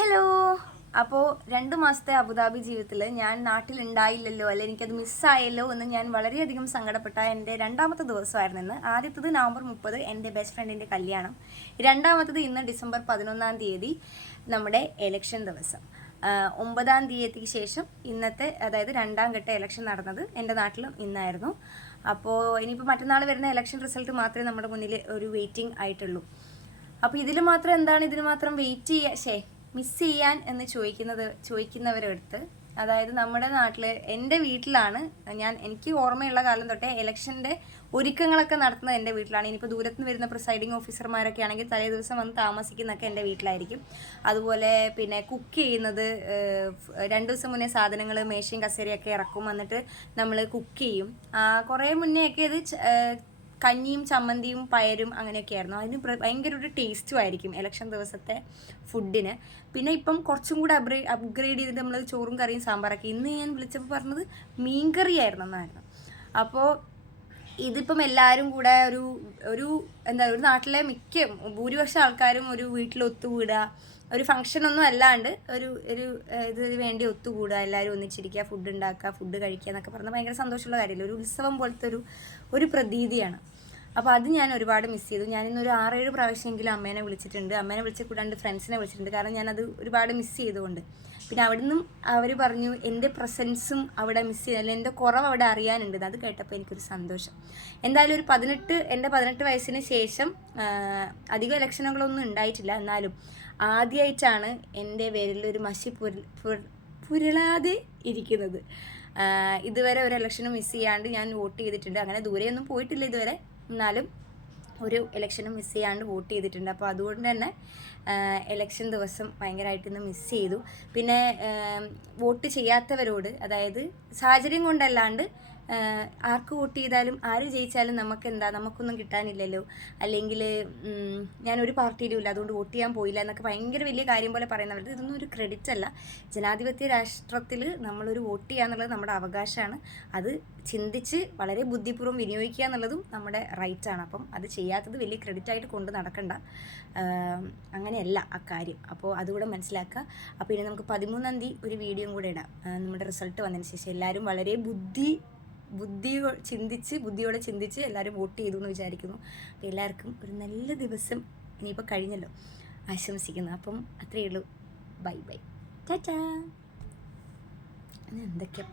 Hello. അപ്പോൾ 2 മാസത്തെ Abu Dhabi ജീവിതത്തിൽ ഞാൻ നാട്ടിലുണ്ടായില്ലല്ലോ, അല്ലെ എനിക്കത് മിസ്സായല്ലോ എന്ന് ഞാൻ വളരെയധികം സങ്കടപ്പെട്ട എൻ്റെ രണ്ടാമത്തെ ദിവസമായിരുന്നു ഇന്ന്. ആദ്യത്തത് നവംബർ 30 എൻ്റെ ബെസ്റ്റ് ഫ്രണ്ടിൻ്റെ കല്യാണം, രണ്ടാമത്തത് ഇന്ന് ഡിസംബർ 11-ാം തീയതി നമ്മുടെ എലക്ഷൻ ദിവസം. 9-ാം തീയതിക്ക് ശേഷം ഇന്നത്തെ, അതായത് 2ാം ഘട്ട എലക്ഷൻ നടന്നത് എൻ്റെ നാട്ടിലും ഇന്നായിരുന്നു. അപ്പോൾ ഇനിയിപ്പോൾ മറ്റന്നാൾ വരുന്ന എലക്ഷൻ റിസൾട്ട് മാത്രമേ നമ്മുടെ മുന്നിൽ ഒരു വെയിറ്റിംഗ് ആയിട്ടുള്ളൂ. അപ്പോൾ ഇതിൽ മാത്രം എന്താണ്, ഇതിന് മാത്രം വെയിറ്റ് മിസ് ചെയ്യാൻ എന്ന് ചോദിക്കുന്നവരടുത്ത്, അതായത് നമ്മുടെ നാട്ടിൽ എൻ്റെ വീട്ടിലാണ് എനിക്ക് ഓർമ്മയുള്ള കാലം തൊട്ടേ ഇലക്ഷൻ്റെ ഒരുക്കങ്ങളൊക്കെ നടത്തുന്നത് എൻ്റെ വീട്ടിലാണ്. ഇനിയിപ്പോൾ ദൂരത്ത് നിന്ന് വരുന്ന പ്രിസൈഡിങ് ഓഫീസർമാരൊക്കെ ആണെങ്കിൽ തലേ ദിവസം വന്ന് താമസിക്കുന്നതൊക്കെ എൻ്റെ വീട്ടിലായിരിക്കും. അതുപോലെ പിന്നെ കുക്ക് ചെയ്യുന്നത് 2 ദിവസം മുന്നേ സാധനങ്ങൾ മേശയും കസേരയൊക്കെ ഇറക്കും, എന്നിട്ട് നമ്മൾ കുക്ക് ചെയ്യും. കുറേ മുന്നേയൊക്കെ ഇത് കഞ്ഞിയും ചമ്മന്തിയും പയരും അങ്ങനെയൊക്കെ ആയിരുന്നു. അതിന് ഭയങ്കര ഒരു ടേസ്റ്റും ആയിരിക്കും ഇലക്ഷൻ ദിവസത്തെ ഫുഡിന്. പിന്നെ ഇപ്പം കുറച്ചും കൂടെ അപ്ഗ്രേഡ് ചെയ്തിട്ട് നമ്മൾ ചോറും കറിയും സാമ്പാറൊക്കെ. ഇന്ന് ഞാൻ വിളിച്ചപ്പോൾ പറഞ്ഞത് മീൻകറി ആയിരുന്നെന്നായിരുന്നു. അപ്പോൾ ഇതിപ്പം എല്ലാവരും കൂടെ ഒരു ഒരു നാട്ടിലെ ഭൂരിപക്ഷം ആൾക്കാരും ഒരു വീട്ടിൽ ഒത്തുകൂടുക, ഒരു ഫംഗ്ഷനൊന്നും അല്ലാണ്ട് ഇതിന് വേണ്ടി ഒത്തുകൂടുക, എല്ലാവരും ഒന്നിച്ചിരിക്കുക, ഫുഡ് ഉണ്ടാക്കുക, ഫുഡ് കഴിക്കുക എന്നൊക്കെ പറഞ്ഞാൽ ഭയങ്കര സന്തോഷമുള്ള കാര്യമല്ല, ഒരു ഉത്സവം പോലത്തെ ഒരു പ്രതീതിയാണ്. അപ്പോൾ അത് ഞാൻ ഒരുപാട് മിസ് ചെയ്തു. ഞാനിന്നൊരു 6-7 പ്രാവശ്യമെങ്കിലും അമ്മേനെ വിളിച്ചിട്ടുണ്ട്. അമ്മേനെ വിളിച്ച് കൂടാണ്ട് ഫ്രണ്ട്സിനെ വിളിച്ചിട്ടുണ്ട്, കാരണം ഞാനത് ഒരുപാട് മിസ് ചെയ്തുകൊണ്ട്. പിന്നെ അവിടെ നിന്നും അവർ പറഞ്ഞു എൻ്റെ പ്രസൻസും അവിടെ മിസ് ചെയ്ത്, അല്ലെങ്കിൽ എൻ്റെ കുറവ് അവിടെ അറിയാനുണ്ട്. അത് കേട്ടപ്പോൾ എനിക്കൊരു സന്തോഷം. എന്തായാലും എൻ്റെ 18 വയസ്സിന് ശേഷം അധികം ഇലക്ഷനുകളൊന്നും ഉണ്ടായിട്ടില്ല. എന്നാലും ആദ്യമായിട്ടാണ് എൻ്റെ വിരലൊരു മഷി പുരളാതെ ഇരിക്കുന്നത്. ഇതുവരെ ഒരു ഇലക്ഷനും മിസ് ചെയ്യാണ്ട് ഞാൻ വോട്ട് ചെയ്തിട്ടുണ്ട്. അങ്ങനെ ദൂരെയൊന്നും പോയിട്ടില്ല ഇതുവരെ, എന്നാലും ഒരു ഇലക്ഷനും മിസ് ചെയ്യാണ്ട് വോട്ട് ചെയ്തിട്ടുണ്ട്. അപ്പോൾ അതുകൊണ്ട് തന്നെ ഇലക്ഷൻ ദിവസം ഭയങ്കരമായിട്ട് ഇന്ന് മിസ് ചെയ്തു. പിന്നെ വോട്ട് ചെയ്യാത്തവരോട്, അതായത് സാഹചര്യം കൊണ്ടല്ലാണ്ട് ആർക്ക് വോട്ട് ചെയ്താലും ആര് ജയിച്ചാലും നമുക്കൊന്നും കിട്ടാനില്ലല്ലോ, അല്ലെങ്കിൽ ഞാനൊരു പാർട്ടിയിലും ഇല്ല അതുകൊണ്ട് വോട്ട് ചെയ്യാൻ പോയില്ല എന്നൊക്കെ ഭയങ്കര വലിയ കാര്യം പോലെ പറയുന്നവർക്ക് ഇതൊന്നും ഒരു ക്രെഡിറ്റ് അല്ല. ജനാധിപത്യ രാഷ്ട്രത്തിൽ നമ്മളൊരു വോട്ട് ചെയ്യുക എന്നുള്ളത് നമ്മുടെ അവകാശമാണ്. അത് ചിന്തിച്ച് വളരെ ബുദ്ധിപൂർവ്വം വിനിയോഗിക്കുക എന്നുള്ളതും നമ്മുടെ റൈറ്റാണ്. അപ്പം അത് ചെയ്യാത്തത് വലിയ ക്രെഡിറ്റായിട്ട് കൊണ്ട് നടക്കണ്ട, അങ്ങനെയല്ല അക്കാര്യം. അപ്പോൾ അതുകൂടെ മനസ്സിലാക്കുക. അപ്പോൾ ഇനി നമുക്ക് 13-ാം തീയതി ഒരു വീഡിയോയും കൂടെ ഇടാം, നമ്മുടെ റിസൾട്ട് വന്നതിന് ശേഷം. എല്ലാവരും വളരെ ബുദ്ധിയോടെ ചിന്തിച്ച് എല്ലാവരും വോട്ട് ചെയ്തു എന്ന് വിചാരിക്കുന്നു. അപ്പോൾ എല്ലാവർക്കും ഒരു നല്ല ദിവസം ഇനിയിപ്പോൾ കഴിഞ്ഞല്ലോ ആശംസിക്കുന്നു. അപ്പം അത്രയേ ഉള്ളൂ. Bye bye, Tata. എന്തൊക്കെയാണ്